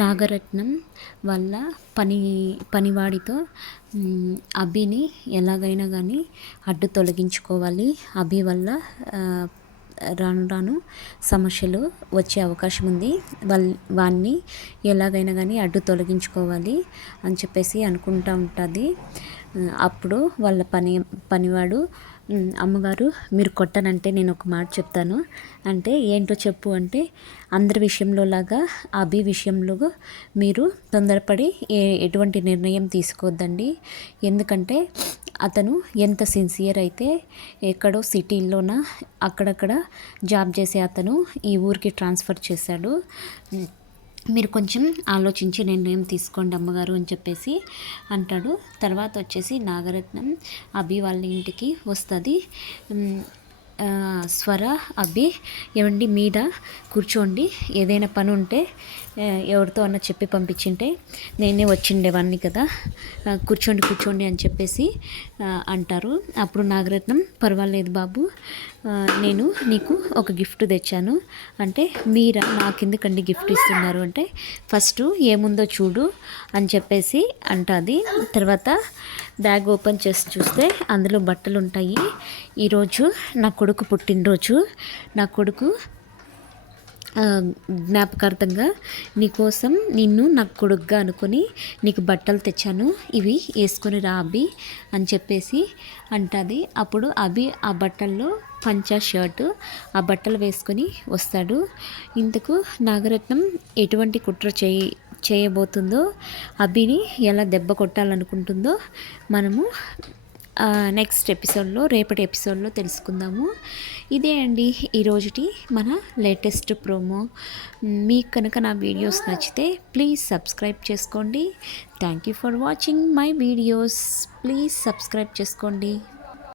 నాగరత్నం వాళ్ళ పనివాడితో అభిని ఎలాగైనా కానీ అడ్డు తొలగించుకోవాలి. అభి వల్ల రాను రాను సమస్యలు వచ్చే అవకాశం ఉంది. వాన్ని ఎలాగైనా కానీ అడ్డు తొలగించుకోవాలి అని చెప్పేసి అనుకుంటూ ఉంటుంది. అప్పుడు వాళ్ళ పనివాడు, అమ్మగారు మీరు కొట్టనంటే నేను ఒక మాట చెప్తాను అంటే ఏంటో చెప్పు అంటే, అందరి విషయంలో లాగా అభి విషయంలో మీరు తొందరపడి ఎటువంటి నిర్ణయం తీసుకోవద్దండి. ఎందుకంటే అతను ఎంత సిన్సియర్ అయితే ఎక్కడో సిటీల్లోన అక్కడక్కడ జాబ్ చేసే అతను ఈ ఊరికి ట్రాన్స్ఫర్ చేశాడు. మీరు కొంచెం ఆలోచించి నిర్ణయం తీసుకోండి అమ్మగారు అని చెప్పేసి అంటాడు. తర్వాత వచ్చేసి నాగరత్నం అభి వాళ్ళ ఇంటికి వస్తుంది. స్వర అభి ఏమండి మీద కూర్చోండి, ఏదైనా పని ఉంటే ఎవరితో అన్న చెప్పి పంపించింటే నేనే వచ్చిండేవాడిని కదా, కూర్చోండి అని చెప్పేసి అంటారు. అప్పుడు నాగరత్నం పర్వాలేదు బాబు, నేను నీకు ఒక గిఫ్ట్ తెచ్చాను అంటే, మీరా నాకెందుకండి గిఫ్ట్ ఇస్తున్నారు అంటే, ఫస్ట్ ఏముందో చూడు అని చెప్పేసి అంటుంది. తర్వాత బ్యాగ్ ఓపెన్ చేసి చూస్తే అందులో బట్టలు ఉంటాయి. ఈరోజు నా కొడుకు పుట్టినరోజు, నా కొడుకు జ్ఞాపకార్థంగా నీకోసం నిన్ను నా కొడుకుగా అనుకొని నీకు బట్టలు తెచ్చాను, ఇవి వేసుకొని రా అభి అని చెప్పేసి అంటుంది. అప్పుడు అభి ఆ బట్టల్లో పంచా షర్టు ఆ బట్టలు వేసుకొని వస్తాడు. ఇంతకు నాగరత్నం ఎటువంటి కుట్ర చేయబోతుందో, అభిని ఎలా దెబ్బ కొట్టాలనుకుంటుందో మనము నెక్స్ట్ ఎపిసోడ్లో, రేపటి ఎపిసోడ్లో తెలుసుకుందాము. ఇదే అండి ఈరోజుటి మన లేటెస్ట్ ప్రోమో. మీకు కనుక నా వీడియోస్ నచ్చితే ప్లీజ్ సబ్స్క్రైబ్ చేసుకోండి. Thank you for watching my videos. Please subscribe చేసుకోండి.